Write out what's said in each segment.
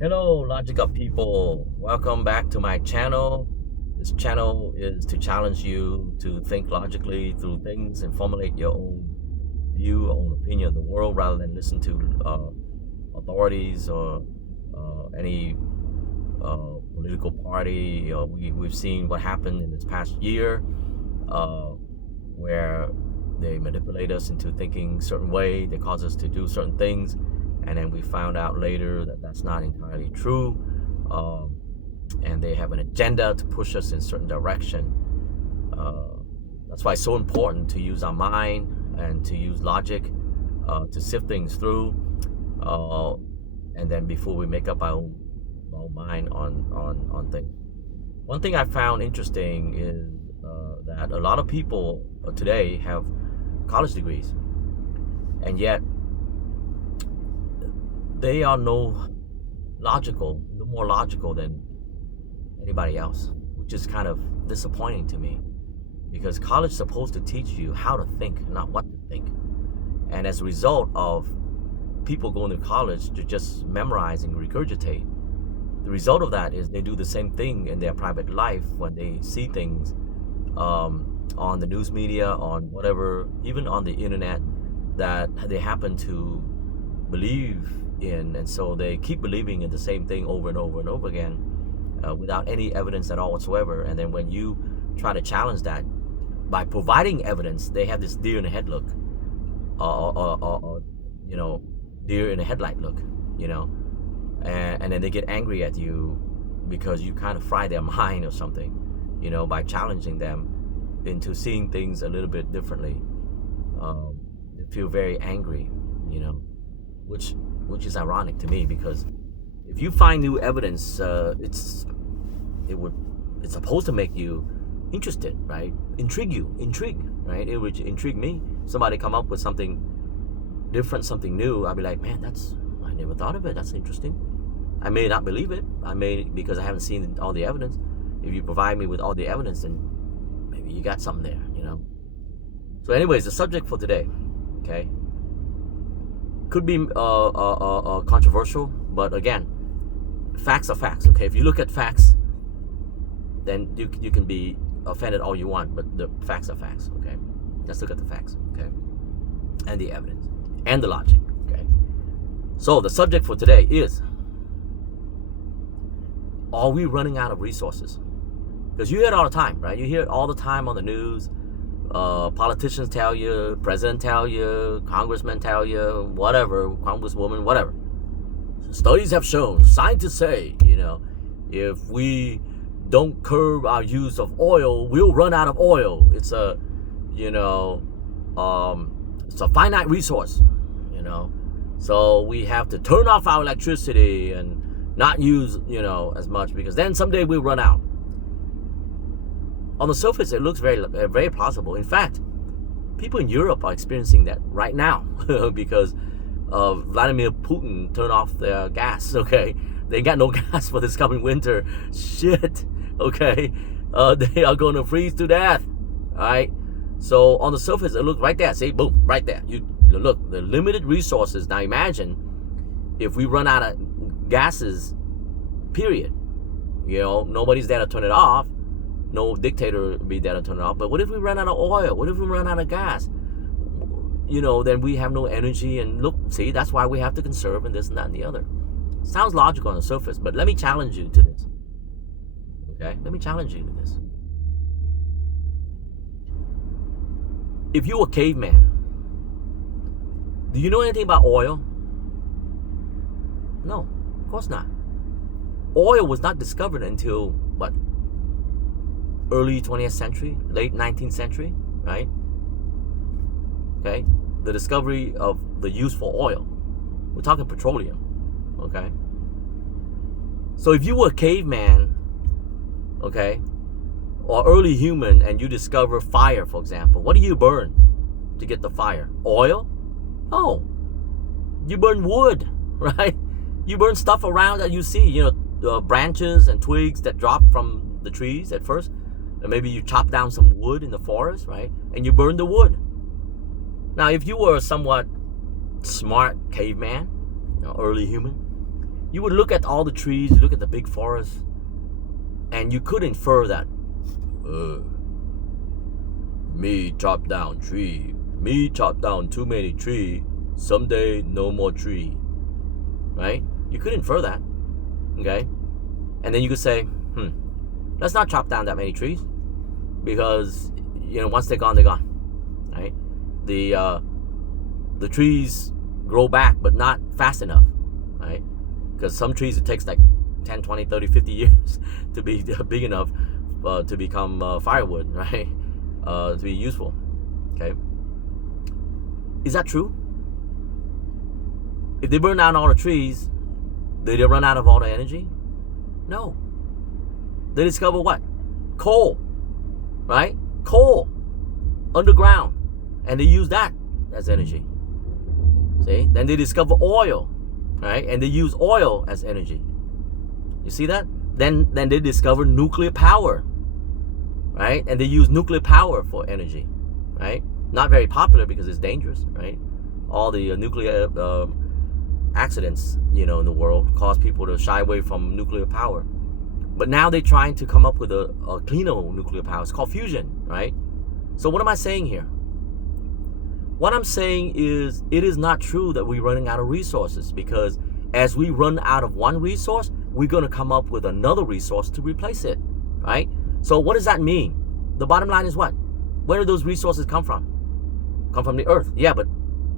Hello, Logic Up people. Welcome back to my channel. This channel is to challenge you to think logically through things and formulate your own view, own opinion of the world rather than listen to authorities or any political party. We've seen what happened in this past year uh, where they manipulate us into thinking a certain way. They cause us to do certain things, and then we found out later that that's not entirely true. Um, and they have an agenda to push us in a certain direction. Uh, that's why it's so important to use our mind and to use logic to sift things through. Uh, and then before we make up our mind on things. One thing I found interesting is that a lot of people today have college degrees, and yet they are no more logical than anybody else, which is kind of disappointing to me because college is supposed to teach you how to think, not what to think. And as a result of people going to college to just memorize and regurgitate, the result of that is they do the same thing in their private life when they see things on the news media, on whatever, even on the internet, that they happen to believe in, and so they keep believing in the same thing over and over and over again without any evidence at all whatsoever. And then when you try to challenge that by providing evidence, they have this deer in the head look, or deer in the headlight look, you know, and then they get angry at you because you kind of fry their mind or something, by challenging them into seeing things a little bit differently. They feel very angry, which is ironic to me, because if you find new evidence, it's supposed to make you interested, right? Intrigue, right? It would intrigue me. Somebody come up with something different, something new. I'd be like, man, I never thought of it. That's interesting. I may not believe it. Because I haven't seen all the evidence. If you provide me with all the evidence, then maybe you got something there, So anyways, the subject for today, okay, could be controversial, but again, facts are facts, okay? If you look at facts, then you can be offended all you want, but the facts are facts, okay? Let's look at the facts, okay? And the evidence, and the logic, okay? So the subject for today is, are we running out of resources? Because you hear it all the time, right? You hear it all the time on the news. Politicians tell you, president tell you, congressmen tell you, whatever, congresswoman, whatever. Studies have shown, scientists say, if we don't curb our use of oil, we'll run out of oil. It's a, it's a finite resource, So we have to turn off our electricity and not use, as much, because then someday we'll run out. On the surface, it looks very, very plausible. In fact, people in Europe are experiencing that right now because Vladimir Putin turned off their gas, okay? They got no gas for this coming winter. Shit, okay? They are going to freeze to death, all right? So on the surface, it looks right there. See, boom, right there. You look, the limited resources. Now imagine if we run out of gases, period. Nobody's there to turn it off. No dictator would be there to turn it off. But what if we run out of oil? What if we run out of gas? Then we have no energy. And look, see, that's why we have to conserve and this and that and the other. Sounds logical on the surface, but let me challenge you to this. Okay? Let me challenge you to this. If you were a caveman, do you know anything about oil? No, of course not. Oil was not discovered until, what? Early 20th century, late 19th century, right? Okay, the discovery of the use for oil. We're talking petroleum, okay? So if you were a caveman, okay, or early human, and you discover fire, for example, what do you burn to get the fire? Oil? Oh, you burn wood, right? You burn stuff around that you see, branches and twigs that drop from the trees at first. And maybe you chop down some wood in the forest, right? And you burn the wood. Now, if you were a somewhat smart caveman, early human, you would look at all the trees, you look at the big forest, and you could infer that, me chop down tree, me chop down too many tree, someday no more tree, right? You could infer that, okay? And then you could say, let's not chop down that many trees, because once they're gone, right? The trees grow back, but not fast enough, right? Because some trees, it takes like 10, 20, 30, 50 years to be big enough to become firewood, right? To be useful, okay? Is that true? If they burn down all the trees, did they run out of all the energy? No. They discover what? Coal, right? Coal, underground, and they use that as energy. See? Then they discover oil, right? And they use oil as energy. You see that? Then they discover nuclear power, right? And they use nuclear power for energy, right? Not very popular because it's dangerous, right? All the nuclear accidents, in the world cause people to shy away from nuclear power. But now they're trying to come up with a cleaner nuclear power. It's called fusion, right? So what am I saying here? What I'm saying is it is not true that we're running out of resources, because as we run out of one resource, we're going to come up with another resource to replace it, right? So what does that mean? The bottom line is what? Where do those resources come from? Come from the earth. Yeah, but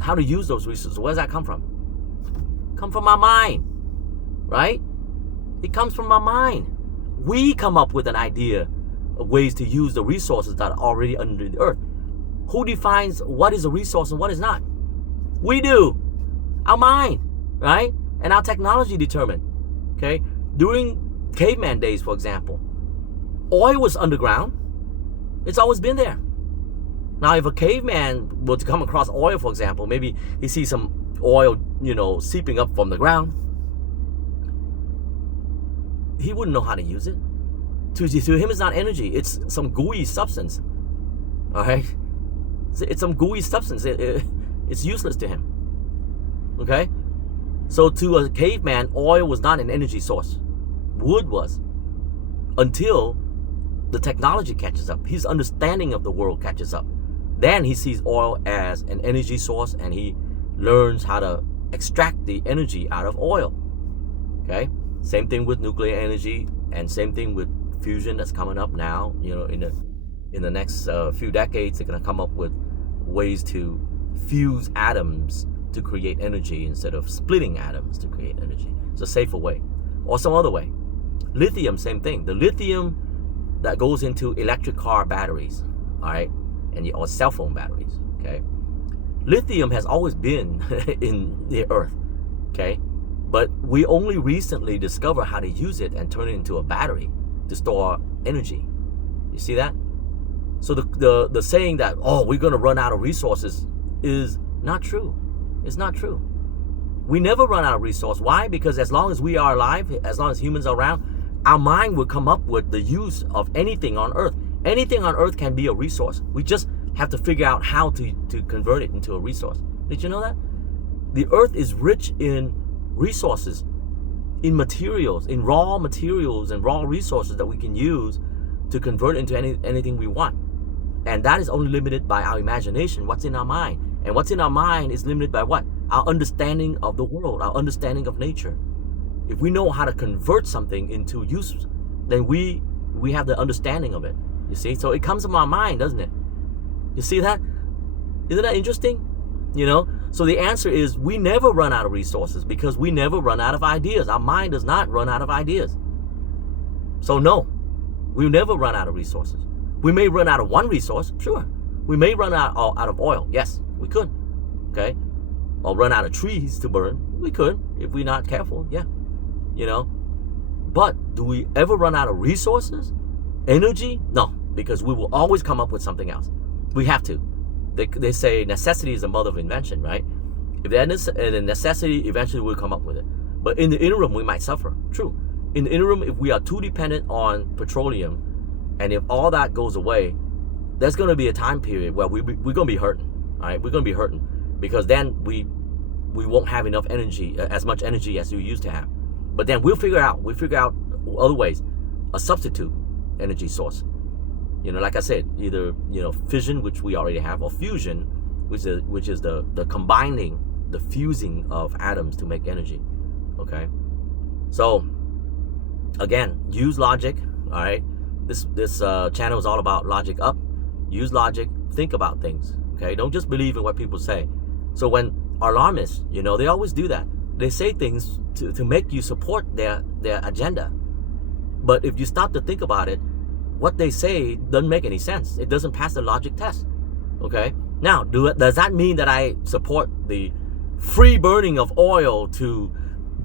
how to use those resources? Where does that come from? Come from my mind, right? It comes from my mind. We come up with an idea of ways to use the resources that are already under the earth. Who defines what is a resource and what is not? We do. Our mind, right? And our technology determine. Okay? During caveman days, for example, oil was underground. It's always been there. Now, if a caveman were to come across oil, for example, maybe he sees some oil, seeping up from the ground, he wouldn't know how to use it. To him, it's not energy. It's some gooey substance. All right? It's some gooey substance. It's useless to him. Okay? So to a caveman, oil was not an energy source. Wood was. Until the technology catches up. His understanding of the world catches up. Then he sees oil as an energy source, and he learns how to extract the energy out of oil. Okay? Same thing with nuclear energy, and same thing with fusion that's coming up now. In the next few decades, they're going to come up with ways to fuse atoms to create energy instead of splitting atoms to create energy. It's a safer way. Or some other way. Lithium, same thing. The lithium that goes into electric car batteries, all right, or cell phone batteries, okay? Lithium has always been in the earth, okay? But we only recently discovered how to use it and turn it into a battery to store energy. You see that? So the saying that, we're going to run out of resources is not true. It's not true. We never run out of resource. Why? Because as long as we are alive, as long as humans are around, our mind will come up with the use of anything on earth. Anything on earth can be a resource. We just have to figure out how to convert it into a resource. Did you know that? The earth is rich in resources, in materials, in raw materials and raw resources that we can use to convert into anything we want. And that is only limited by our imagination, what's in our mind. And what's in our mind is limited by what? Our understanding of the world, our understanding of nature. If we know how to convert something into use, then we have the understanding of it. You see? So it comes from our mind, doesn't it? You see that? Isn't that interesting? So the answer is we never run out of resources because we never run out of ideas. Our mind does not run out of ideas. So no, we never run out of resources. We may run out of one resource, sure. We may run out of oil. Yes, we could. Okay? Or run out of trees to burn. We could, if we're not careful. Yeah. But do we ever run out of resources? Energy? No, because we will always come up with something else. We have to. They say necessity is the mother of invention, right? If that is a necessity, eventually we'll come up with it. But in the interim, we might suffer. True. In the interim, if we are too dependent on petroleum, and if all that goes away, there's going to be a time period where we're going to be hurting. All right, we're going to be hurting because then we won't have enough energy, as much energy as we used to have. But then we'll figure out other ways, a substitute energy source. Like I said, either fission, which we already have, or fusion, which is the combining, the fusing of atoms to make energy. Okay, so again, use logic. All right, this channel is all about logic up. Use logic, think about things. Okay, don't just believe in what people say. So when alarmists, they always do that. They say things to make you support their agenda. But if you stop to think about it, what they say doesn't make any sense. It doesn't pass the logic test. Okay? Now, does that mean that I support the free burning of oil to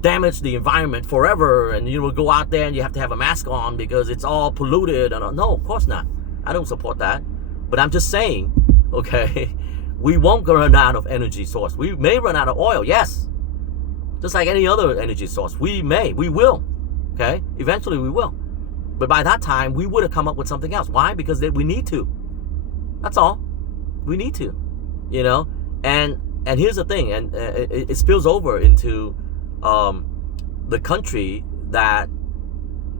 damage the environment forever, and you will go out there and you have to have a mask on because it's all polluted? No, of course not. I don't support that. But I'm just saying, okay, we won't run out of energy source. We may run out of oil, yes. Just like any other energy source. We will. Okay? Eventually we will. But by that time, we would have come up with something else. Why? Because we need to. That's all. We need to. And here's the thing, and it spills over into the country that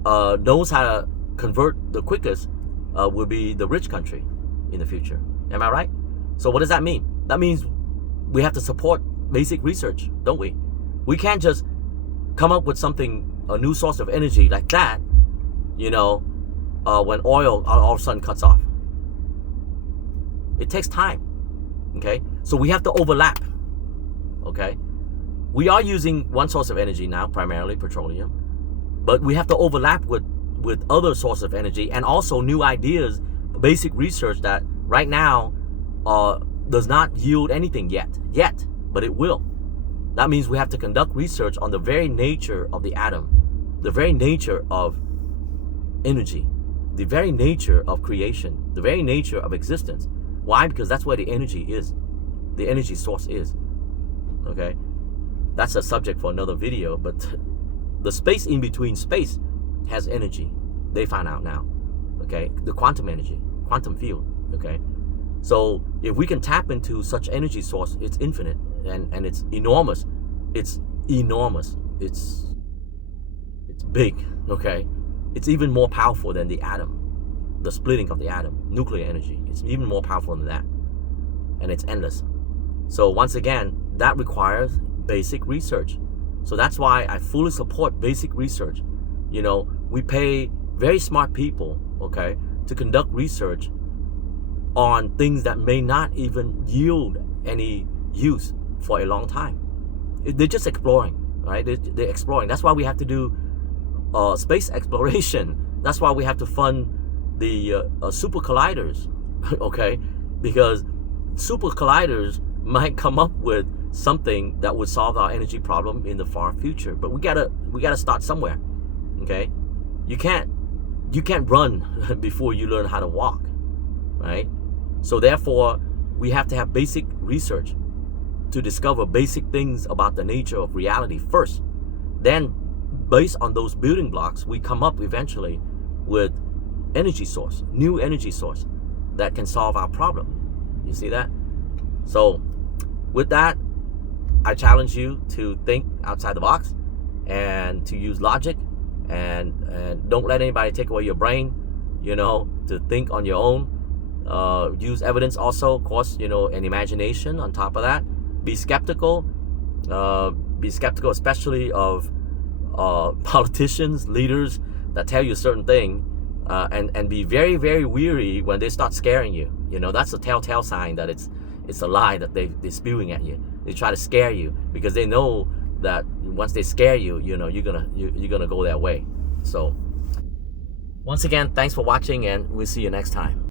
knows how to convert the quickest will be the rich country in the future. Am I right? So what does that mean? That means we have to support basic research, don't we? We can't just come up with something, a new source of energy like that, when oil all of a sudden cuts off. It takes time, okay? So we have to overlap, okay? We are using one source of energy now, primarily petroleum, but we have to overlap with other sources of energy and also new ideas, basic research that right now does not yield anything yet, but it will. That means we have to conduct research on the very nature of the atom, the very nature of energy, the very nature of creation, the very nature of existence. Why? Because that's where the energy is. The energy source is. Okay? That's a subject for another video, but the space in between space has energy. They find out now. Okay? The quantum energy, quantum field. Okay? So if we can tap into such energy source, it's infinite and it's enormous. It's enormous. It's big. Okay? It's even more powerful than the atom, the splitting of the atom, nuclear energy. It's even more powerful than that. And it's endless. So once again, that requires basic research. So that's why I fully support basic research. We pay very smart people, okay, to conduct research on things that may not even yield any use for a long time. They're just exploring, right? They're exploring. That's why we have to do space exploration. That's why we have to fund the super colliders, okay? Because super colliders might come up with something that would solve our energy problem in the far future. But we gotta start somewhere, okay? You can't run before you learn how to walk, right? So therefore, we have to have basic research to discover basic things about the nature of reality first. Then, based on those building blocks, we come up eventually with energy source, new energy source that can solve our problem. You see that? So with that, I challenge you to think outside the box and to use logic and don't let anybody take away your brain, to think on your own. Use evidence also, of course, and imagination on top of that. Be skeptical. Be skeptical especially of politicians, leaders that tell you a certain thing, and be very, very weary when they start scaring you. That's a telltale sign that it's a lie that they're spewing at you. They try to scare you because they know that once they scare you, you're gonna go their way. So once again, thanks for watching, and we'll see you next time.